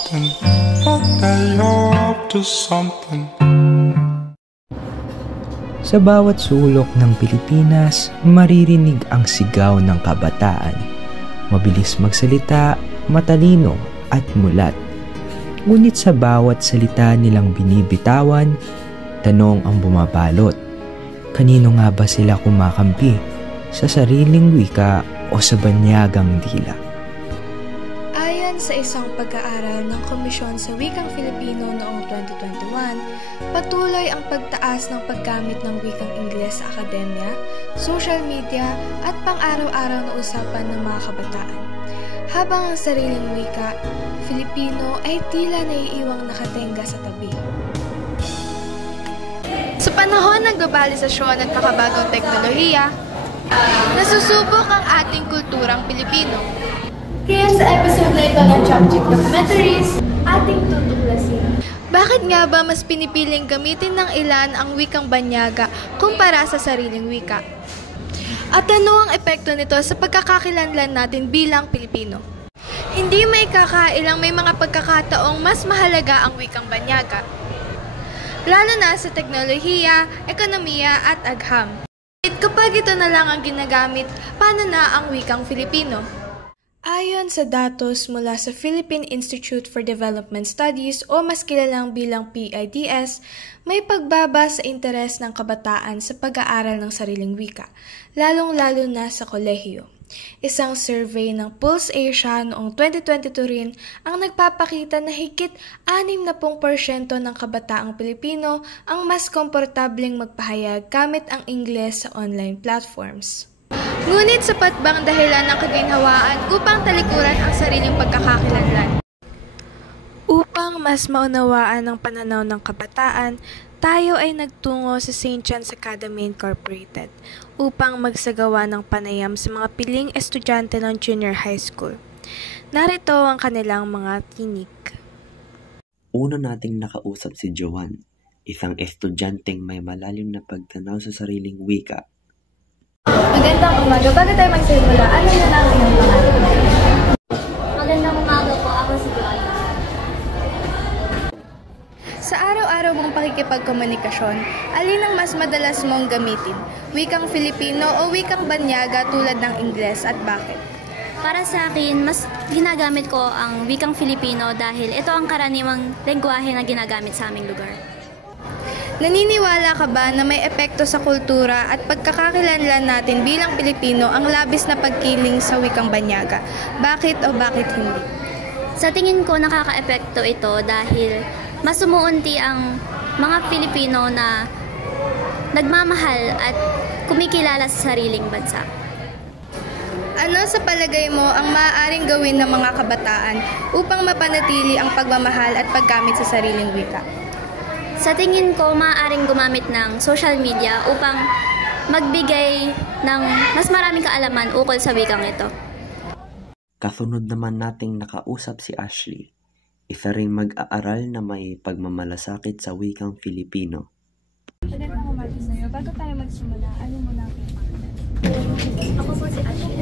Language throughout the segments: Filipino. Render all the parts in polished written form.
something, but that you're up to something. Sa bawat sulok ng Pilipinas, maririnig ang sigaw ng kabataan. Mabilis magsalita, matalino at mulat. Ngunit sa bawat salita nilang binibitawan, tanong ang bumabalot. Kanino nga ba sila kumakampi? Sa sariling wika o sa banyagang dila? Ayon sa isang pag-aaral ng Komisyon sa Wikang Filipino noong 2021, patuloy ang pagtaas ng paggamit ng wikang Ingles sa akademya, social media at pang-araw-araw na usapan ng mga kabataan. Habang ang sariling wika, Filipino ay tila naiiwang nakatenga sa tabi. Sa panahon ng globalisasyon at makabagong teknolohiya, nasusubok ang ating kulturang Pilipino. Kaya sa episode na ito ng Chopchick Documentaries, ating tutuklasin. Bakit nga ba mas pinipiling gamitin ng ilan ang wikang banyaga kumpara sa sariling wika? At ano ang epekto nito sa pagkakakilanlan natin bilang Pilipino? Hindi may kakailang may mga pagkakataong mas mahalaga ang wikang banyaga, lalo na sa teknolohiya, ekonomiya at agham. Kapag ito na lang ang ginagamit, paano na ang wikang Filipino? Ayon sa datos mula sa Philippine Institute for Development Studies o mas kilalang bilang PIDS, may pagbaba sa interes ng kabataan sa pag-aaral ng sariling wika, lalong-lalo na sa kolehiyo. Isang survey ng Pulse Asia noong 2022 rin ang nagpapakita na higit 60% ng kabataang Pilipino ang mas komportableng magpahayag gamit ang Ingles sa online platforms. Ngunit sapat bang dahilan ng kaginhawaan upang talikuran ang sariling pagkakakilanlan? Upang mas maunawaan ang pananaw ng kabataan, tayo ay nagtungo sa St. John's Academy Incorporated upang magsagawa ng panayam sa mga piling estudyante ng junior high school. Narito ang kanilang mga tinig. Una nating nakausap si Joanne, isang estudyanteng may malalim na pagtanaw sa sariling wika. Magandang umaga. Bago tayo magsimula, ano na lang ang iyong pangalan? Magandang umaga po. Ako si Joy. Sa araw-araw mong pakikipagkomunikasyon, alin ang mas madalas mong gamitin? Wikang Filipino o wikang banyaga tulad ng Ingles at bakit? Para sa akin, mas ginagamit ko ang wikang Filipino dahil ito ang karaniwang lengguwahe na ginagamit sa aming lugar. Naniniwala ka ba na may epekto sa kultura at pagkakakilanlan natin bilang Pilipino ang labis na pagkiling sa wikang banyaga? Bakit o bakit hindi? Sa tingin ko, nakaka-epekto ito dahil mas umuunti ang mga Pilipino na nagmamahal at kumikilala sa sariling bansa. Ano sa palagay mo ang maaaring gawin ng mga kabataan upang mapanatili ang pagmamahal at paggamit sa sariling wika? Sa tingin ko, maaaring gumamit ng social media upang magbigay ng mas maraming kaalaman ukol sa wikang ito. Kasunod naman nating nakausap si Ashley, isa rin mag-aaral na may pagmamalasakit sa wikang Filipino. Magandang umaga sa iyo. Bago tayo magsimula, ano muna ang pangalan? Ako po si Ashley.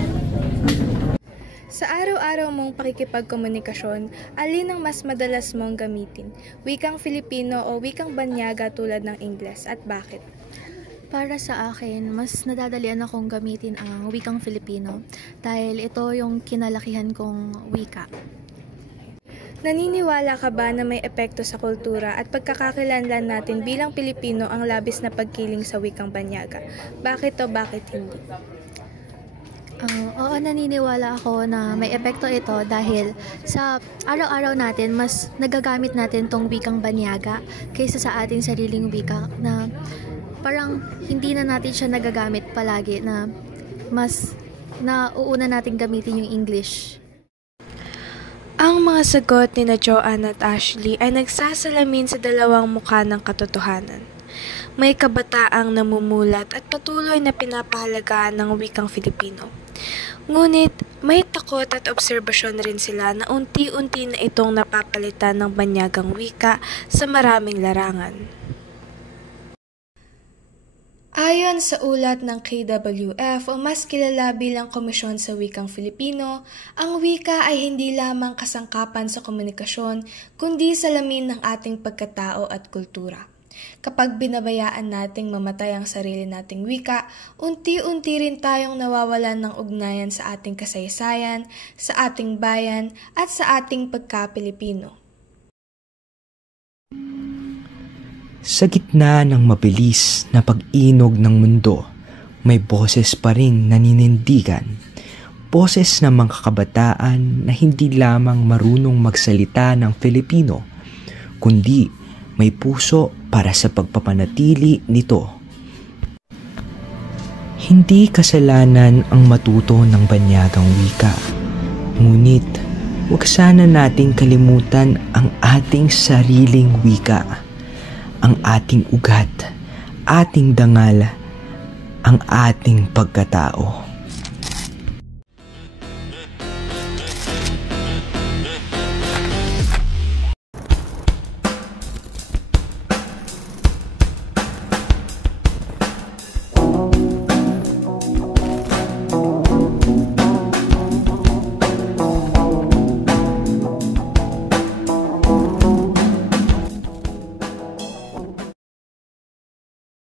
Sa araw-araw mong pakikipagkomunikasyon, alin ang mas madalas mong gamitin? Wikang Filipino o wikang banyaga tulad ng Ingles at bakit? Para sa akin, mas nadadalian akong gamitin ang wikang Filipino dahil ito yung kinalakihan kong wika. Naniniwala ka ba na may epekto sa kultura at pagkakakilanlan natin bilang Pilipino ang labis na pagkiling sa wikang banyaga? Bakit o bakit hindi? Oo, naniniwala ako na may epekto ito dahil sa araw-araw natin, mas nagagamit natin tong wikang banyaga kaysa sa ating sariling wika na parang hindi na natin siya nagagamit palagi na mas nauuna natin gamitin yung English. Ang mga sagot ni na Joanne at Ashley ay nagsasalamin sa dalawang mukha ng katotohanan. May kabataang namumulat at patuloy na pinapahalagaan ng wikang Filipino. Ngunit may takot at obserbasyon rin sila na unti-unti na itong napapalitan ng banyagang wika sa maraming larangan. Ayon sa ulat ng KWF o mas kilala bilang Komisyon sa Wikang Filipino, ang wika ay hindi lamang kasangkapan sa komunikasyon kundi salamin ng ating pagkatao at kultura. Kapag binabayaan nating mamatay ang sarili nating wika, unti-unti rin tayong nawawalan ng ugnayan sa ating kasaysayan, sa ating bayan at sa ating pagka-Pilipino. Sa gitna ng mabilis na pag-inog ng mundo, may boses pa ring naninindigan. Boses ng mga kabataan na hindi lamang marunong magsalita ng Filipino, kundi may puso para sa pagpapanatili nito. Hindi kasalanan ang matuto ng banyagang wika. Ngunit, huwag sana nating kalimutan ang ating sariling wika. Ang ating ugat, ating dangal, ang ating pagkatao.